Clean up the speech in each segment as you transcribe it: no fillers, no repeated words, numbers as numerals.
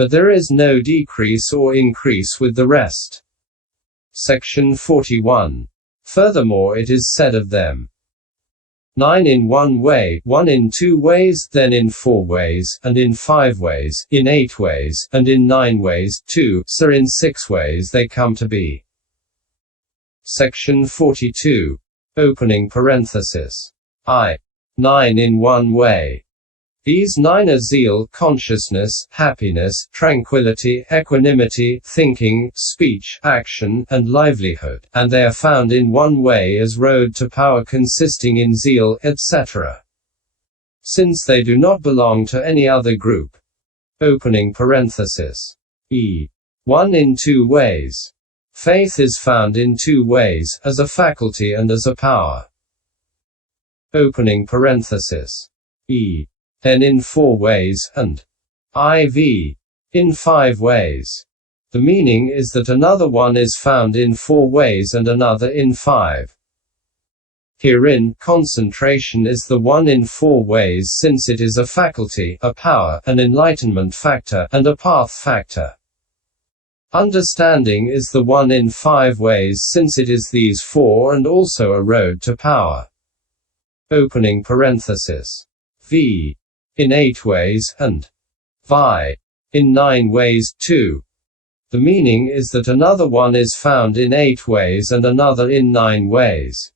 but there is no decrease or increase with the rest. Section 41. Furthermore it is said of them, 9 in one way, 1 in 2 ways, then in 4 ways, and in 5 ways, in 8 ways, and in 9 ways, 2, so in 6 ways they come to be. Section 42. Opening parenthesis. 9 in one way. These 9 are zeal, consciousness, happiness, tranquillity, equanimity, thinking, speech, action, and livelihood, and they are found in one way as road to power consisting in zeal, etc. Since they do not belong to any other group. Opening parenthesis. 1 in 2 ways. Faith is found in 2 ways, as a faculty and as a power. Opening parenthesis. Then in 4 ways, and in 5 ways. The meaning is that another one is found in 4 ways and another in 5. Herein, concentration is the one in 4 ways since it is a faculty, a power, an enlightenment factor, and a path factor. Understanding is the one in 5 ways since it is these 4 and also a road to power. Opening parenthesis. In 8 ways, and in 9 ways, too. The meaning is that another one is found in 8 ways and another in 9 ways.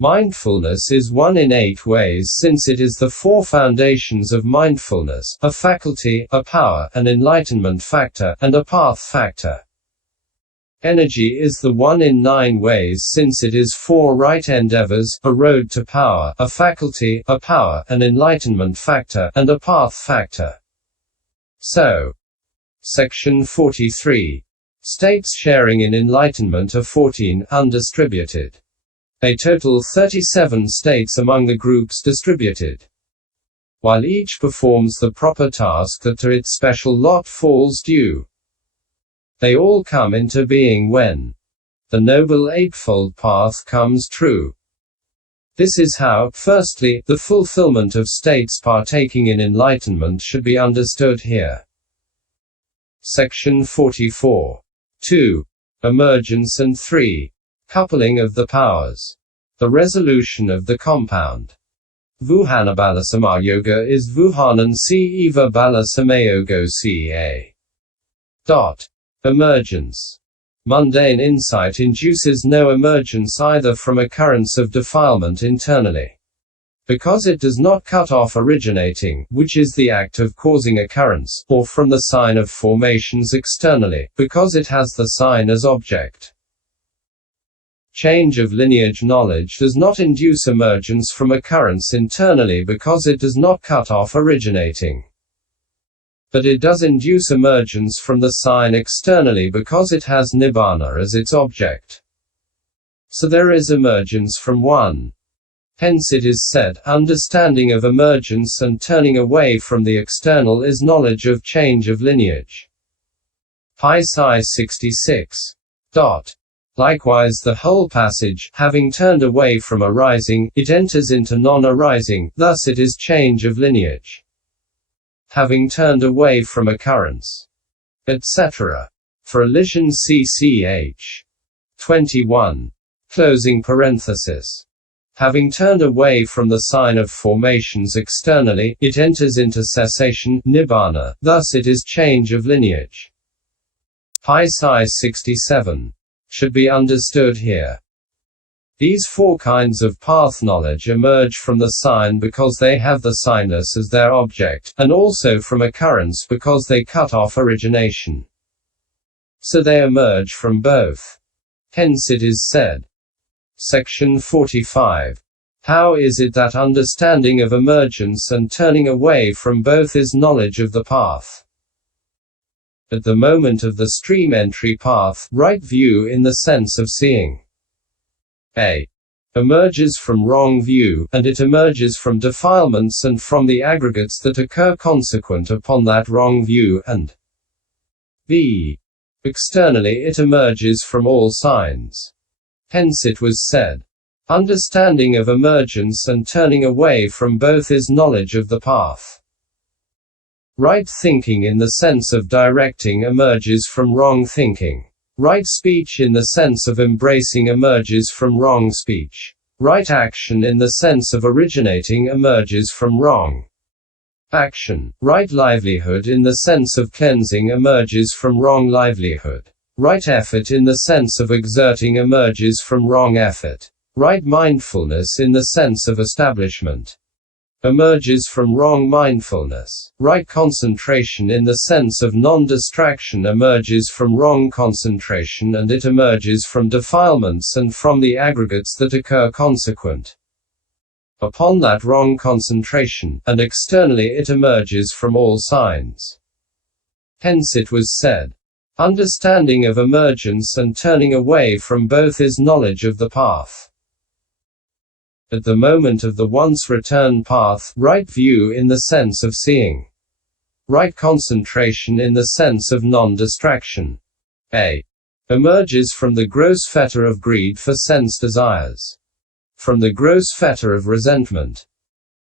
Mindfulness is one in 8 ways since it is the 4 foundations of mindfulness, a faculty, a power, an enlightenment factor, and a path factor. Energy is the one in 9 ways since it is 4 right endeavours, a road to power, a faculty, a power, an enlightenment factor, and a path factor. So, Section 43. States sharing in enlightenment are 14, undistributed. A total 37 states among the groups distributed. While each performs the proper task that to its special lot falls due. They all come into being when the Noble Eightfold Path comes true. This is how, firstly, the fulfillment of states partaking in enlightenment should be understood here. Section 44. 2. Emergence and 3. Coupling of the powers. The resolution of the compound. Vuhanabala Samayoga is Vuhanan si eva bala samayogo ca. Emergence. Mundane insight induces no emergence either from occurrence of defilement internally. Because it does not cut off originating, which is the act of causing occurrence, or from the sign of formations externally, because it has the sign as object. Change of lineage knowledge does not induce emergence from occurrence internally because it does not cut off originating. But it does induce emergence from the sign externally because it has nibbana as its object. So there is emergence from one. Hence it is said, understanding of emergence and turning away from the external is knowledge of change of lineage. Pi Psi 66. Likewise the whole passage, having turned away from arising, it enters into non-arising, thus it is change of lineage. Having turned away from occurrence, etc. For elision cch. 21. Closing parenthesis. Having turned away from the sign of formations externally, it enters into cessation, nibbana, thus it is change of lineage. Pi Psi 67. Should be understood here. These 4 kinds of path knowledge emerge from the sign because they have the signless as their object, and also from occurrence because they cut off origination. So they emerge from both. Hence it is said. Section 45. How is it that understanding of emergence and turning away from both is knowledge of the path? At the moment of the stream entry path, right view in the sense of seeing. A. Emerges from wrong view, and it emerges from defilements and from the aggregates that occur consequent upon that wrong view, and B. Externally it emerges from all signs. Hence it was said, understanding of emergence and turning away from both is knowledge of the path. Right thinking in the sense of directing emerges from wrong thinking. Right speech in the sense of embracing emerges from wrong speech. Right action in the sense of originating emerges from wrong action. Right livelihood in the sense of cleansing emerges from wrong livelihood. Right effort in the sense of exerting emerges from wrong effort. Right mindfulness in the sense of establishment emerges from wrong mindfulness. Right concentration in the sense of non-distraction emerges from wrong concentration, and it emerges from defilements and from the aggregates that occur consequent upon that wrong concentration, and externally it emerges from all signs. Hence it was said, understanding of emergence and turning away from both is knowledge of the path. At the moment of the once return path, right view in the sense of seeing. Right concentration in the sense of non-distraction. A. Emerges from the gross fetter of greed for sense desires. From the gross fetter of resentment.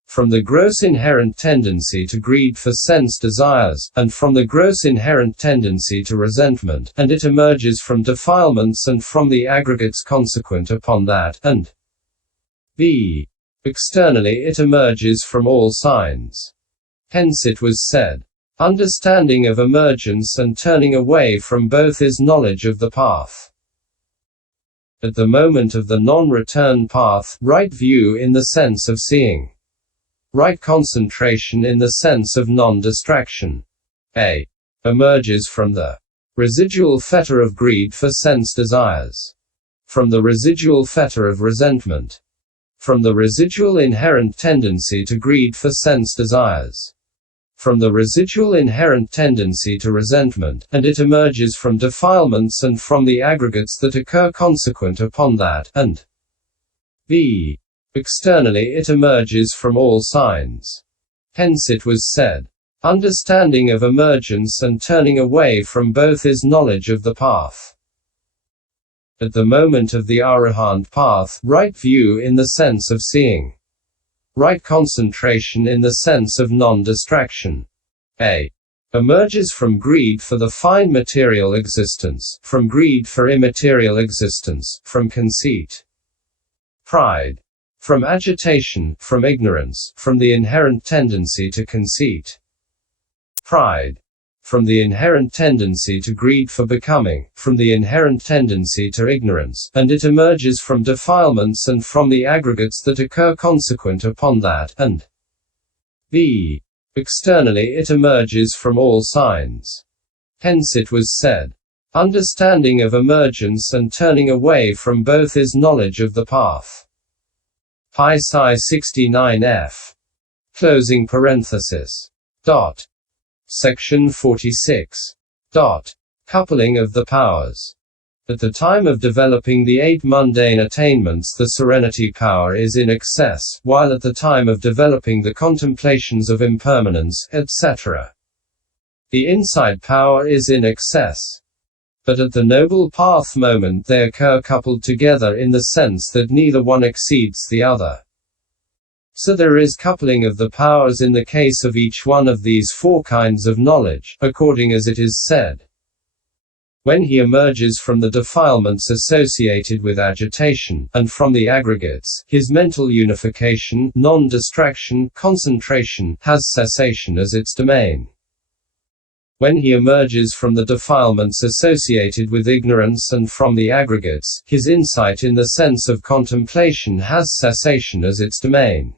From the gross inherent tendency to greed for sense desires, and from the gross inherent tendency to resentment, and it emerges from defilements and from the aggregates consequent upon that, and b. Externally it emerges from all signs. Hence it was said, understanding of emergence and turning away from both is knowledge of the path. At the moment of the non-return path, right view in the sense of seeing. Right concentration in the sense of non-distraction. A. Emerges from the residual fetter of greed for sense desires. From the residual fetter of resentment. From the residual inherent tendency to greed for sense desires. From the residual inherent tendency to resentment, and it emerges from defilements and from the aggregates that occur consequent upon that, and b. Externally it emerges from all signs. Hence it was said, understanding of emergence and turning away from both is knowledge of the path. At the moment of the Arahant path, right view in the sense of seeing. Right concentration in the sense of non-distraction. A. Emerges from greed for the fine material existence, from greed for immaterial existence, from conceit, pride, from agitation, from ignorance, from the inherent tendency to conceit, pride, from the inherent tendency to greed for becoming, from the inherent tendency to ignorance, and it emerges from defilements and from the aggregates that occur consequent upon that, and b. Externally it emerges from all signs. Hence it was said, understanding of emergence and turning away from both is knowledge of the path. Pi Psi 69f. Closing parenthesis. Dot. Section 46. Coupling of the powers. At the time of developing the 8 mundane attainments the serenity power is in excess, while at the time of developing the contemplations of impermanence, etc., the insight power is in excess. But at the noble path moment they occur coupled together in the sense that neither one exceeds the other. So there is coupling of the powers in the case of each one of these 4 kinds of knowledge, according as it is said. When he emerges from the defilements associated with agitation, and from the aggregates, his mental unification, non-distraction, concentration, has cessation as its domain. When he emerges from the defilements associated with ignorance and from the aggregates, his insight in the sense of contemplation has cessation as its domain.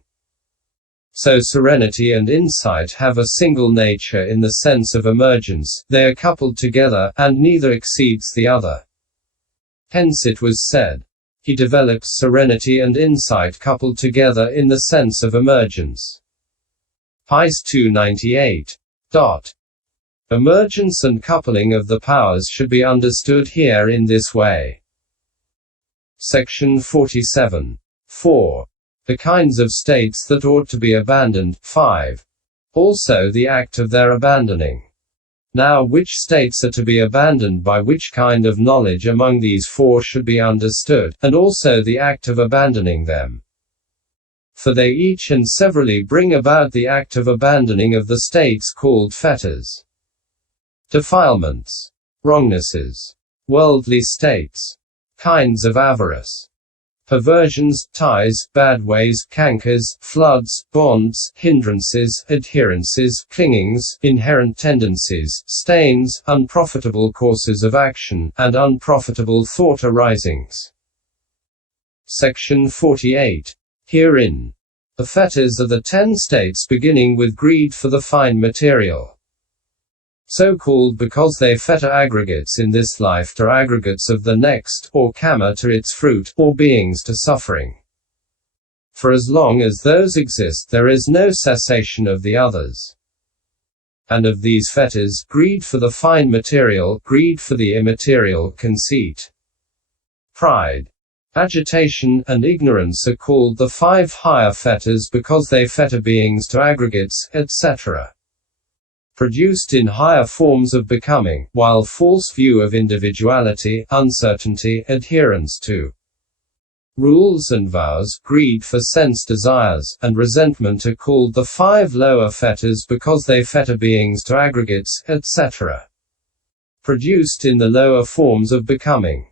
So serenity and insight have a single nature in the sense of emergence, they are coupled together, and neither exceeds the other. Hence it was said, he develops serenity and insight coupled together in the sense of emergence. Pis 298. Emergence and coupling of the powers should be understood here in this way. Section 47. 4. The kinds of states that ought to be abandoned. 5. Also the act of their abandoning. Now which states are to be abandoned by which kind of knowledge among these 4 should be understood, and also the act of abandoning them. For they each and severally bring about the act of abandoning of the states called fetters, defilements, wrongnesses, worldly states, kinds of avarice, perversions, ties, bad ways, cankers, floods, bonds, hindrances, adherences, clingings, inherent tendencies, stains, unprofitable courses of action, and unprofitable thought arisings. Section 48. Herein. The fetters are the 10 states beginning with greed for the fine material. So called because they fetter aggregates in this life to aggregates of the next, or karma to its fruit, or beings to suffering. For as long as those exist there is no cessation of the others. And of these fetters, greed for the fine material, greed for the immaterial, conceit, pride, agitation, and ignorance are called the 5 higher fetters because they fetter beings to aggregates, etc. produced in higher forms of becoming, while false view of individuality, uncertainty, adherence to rules and vows, greed for sense desires, and resentment are called the 5 lower fetters because they fetter beings to aggregates, etc. produced in the lower forms of becoming.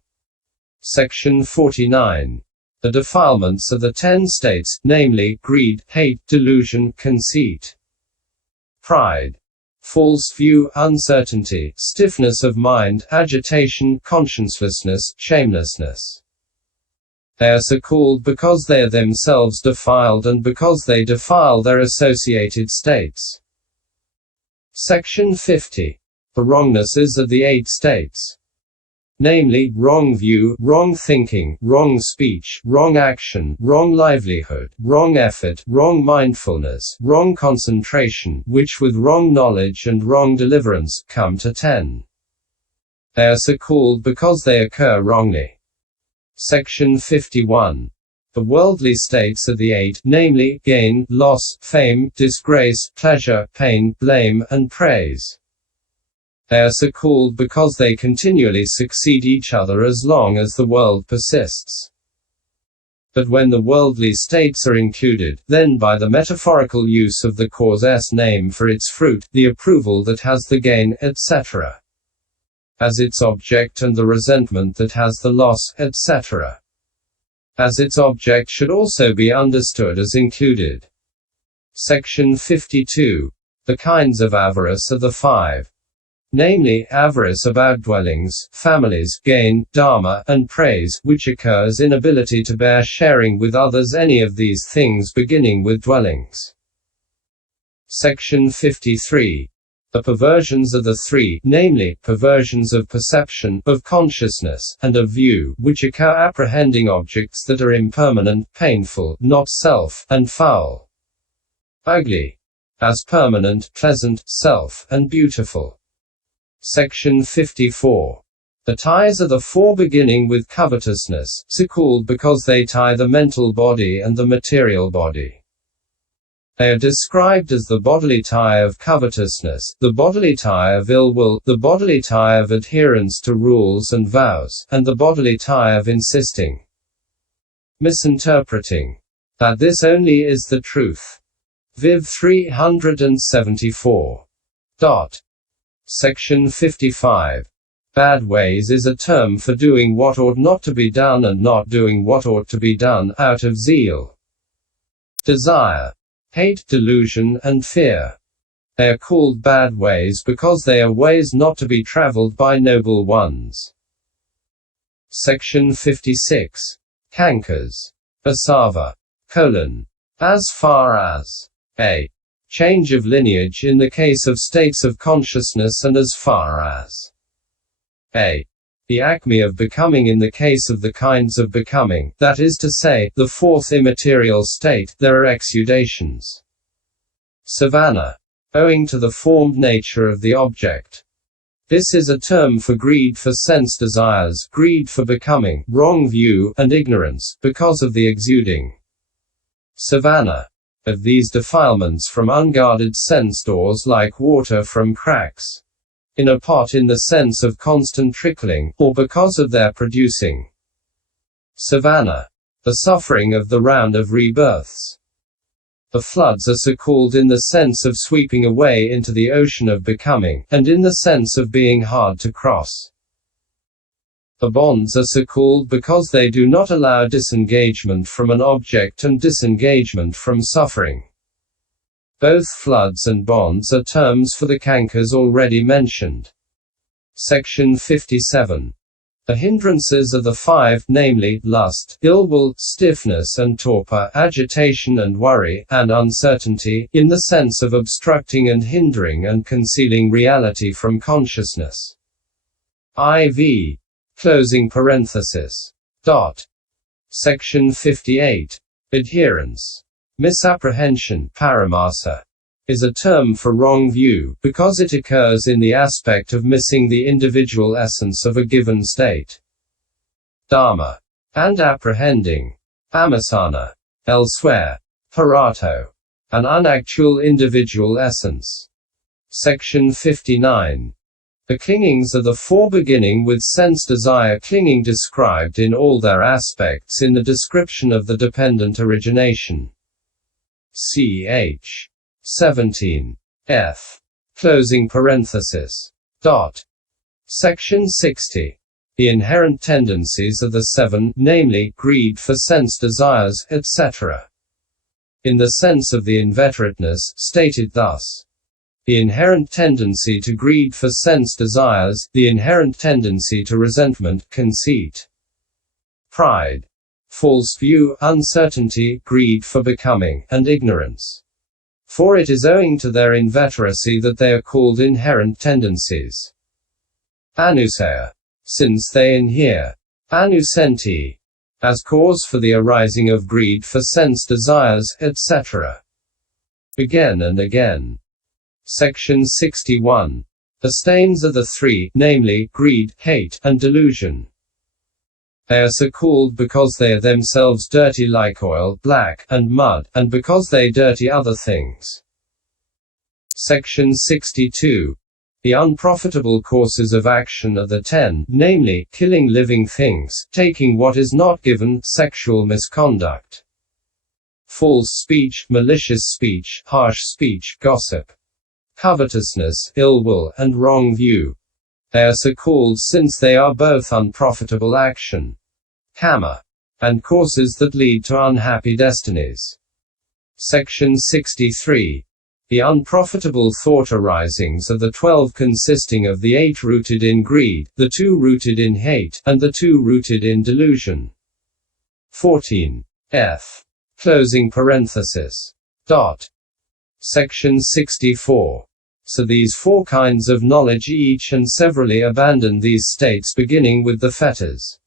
Section 49. The defilements are the 10 states, namely, greed, hate, delusion, conceit, pride, false view, uncertainty, stiffness of mind, agitation, consciencelessness, shamelessness. They are so called because they are themselves defiled and because they defile their associated states. Section 50. The wrongnesses are the 8 states. Namely, wrong view, wrong thinking, wrong speech, wrong action, wrong livelihood, wrong effort, wrong mindfulness, wrong concentration, which with wrong knowledge and wrong deliverance, come to 10. They are so called because they occur wrongly. Section 51. The worldly states are the 8, namely, gain, loss, fame, disgrace, pleasure, pain, blame, and praise. They are so called because they continually succeed each other as long as the world persists. But when the worldly states are included, then by the metaphorical use of the cause name for its fruit, the approval that has the gain, etc. as its object and the resentment that has the loss, etc. as its object should also be understood as included. Section 52. The kinds of avarice are the 5. Namely, avarice about dwellings, families, gain, dharma, and praise, which occurs inability to bear sharing with others any of these things beginning with dwellings. Section 53. The perversions are the 3, namely, perversions of perception, of consciousness, and of view, which occur apprehending objects that are impermanent, painful, not self, and foul, ugly, as permanent, pleasant, self, and beautiful. Section 54. The ties are the 4 beginning with covetousness, so called because they tie the mental body and the material body. They are described as the bodily tie of covetousness, the bodily tie of ill will, the bodily tie of adherence to rules and vows, and the bodily tie of insisting, misinterpreting, that this only is the truth. Viv 374. Section 55. Bad ways is a term for doing what ought not to be done and not doing what ought to be done, out of zeal, desire, hate, delusion, and fear. They are called bad ways because they are ways not to be traveled by noble ones. Section 56. Cankers. Asava. As far as a. Change of lineage in the case of states of consciousness and as far as a. The acme of becoming in the case of the kinds of becoming, that is to say, the 4th immaterial state, there are exudations. Savana. Owing to the formed nature of the object. This is a term for greed for sense desires, greed for becoming, wrong view, and ignorance, because of the exuding savana of these defilements from unguarded sense doors like water from cracks in a pot in the sense of constant trickling, or because of their producing savana, the suffering of the round of rebirths. The floods are so called in the sense of sweeping away into the ocean of becoming, and in the sense of being hard to cross. The bonds are so called because they do not allow disengagement from an object and disengagement from suffering. Both floods and bonds are terms for the cankers already mentioned. Section 57. The hindrances are the five, namely, lust, ill will, stiffness and torpor, agitation and worry, and uncertainty, in the sense of obstructing and hindering and concealing reality from consciousness. IV. Closing parenthesis. Section 58. Adherence. Misapprehension, paramasa, is a term for wrong view, because it occurs in the aspect of missing the individual essence of a given state. Dharma. And apprehending. Amasana. Elsewhere. Parato. An unactual individual essence. Section 59. The clingings are the four, beginning with sense desire clinging described in all their aspects in the description of the dependent origination. Ch. 17. F. Closing parenthesis. Section 60. The inherent tendencies are the seven, namely, greed for sense desires, etc. In the sense of the inveterateness, stated thus. The inherent tendency to greed for sense desires, the inherent tendency to resentment, conceit, pride, false view, uncertainty, greed for becoming, and ignorance. For it is owing to their inveteracy that they are called inherent tendencies. Anusaya. Since they inhere. Anusenti. As cause for the arising of greed for sense desires, etc. Again and again. Section 61. The stains are the three, namely, greed, hate, and delusion. They are so called because they are themselves dirty like oil, black, and mud, and because they dirty other things. Section 62. The unprofitable courses of action are the 10, namely, killing living things, taking what is not given, sexual misconduct, false speech, malicious speech, harsh speech, gossip, covetousness, ill will, and wrong view. They are so called since they are both unprofitable action, kama, and courses that lead to unhappy destinies. Section 63. The unprofitable thought arisings are the 12, consisting of the 8 rooted in greed, the 2 rooted in hate, and the 2 rooted in delusion. 14. F. Closing parenthesis. Section 64. So these 4 kinds of knowledge each and severally abandon these states, beginning with the fetters.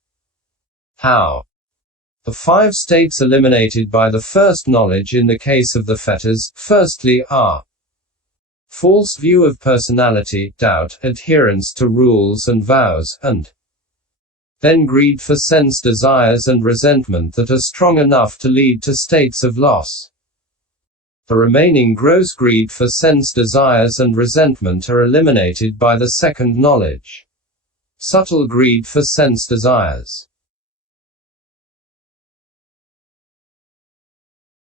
How? The 5 states eliminated by the first knowledge in the case of the fetters, firstly, are false view of personality, doubt, adherence to rules and vows, and then greed for sense desires and resentment that are strong enough to lead to states of loss. The remaining gross greed for sense desires and resentment are eliminated by the second knowledge. Subtle greed for sense desires.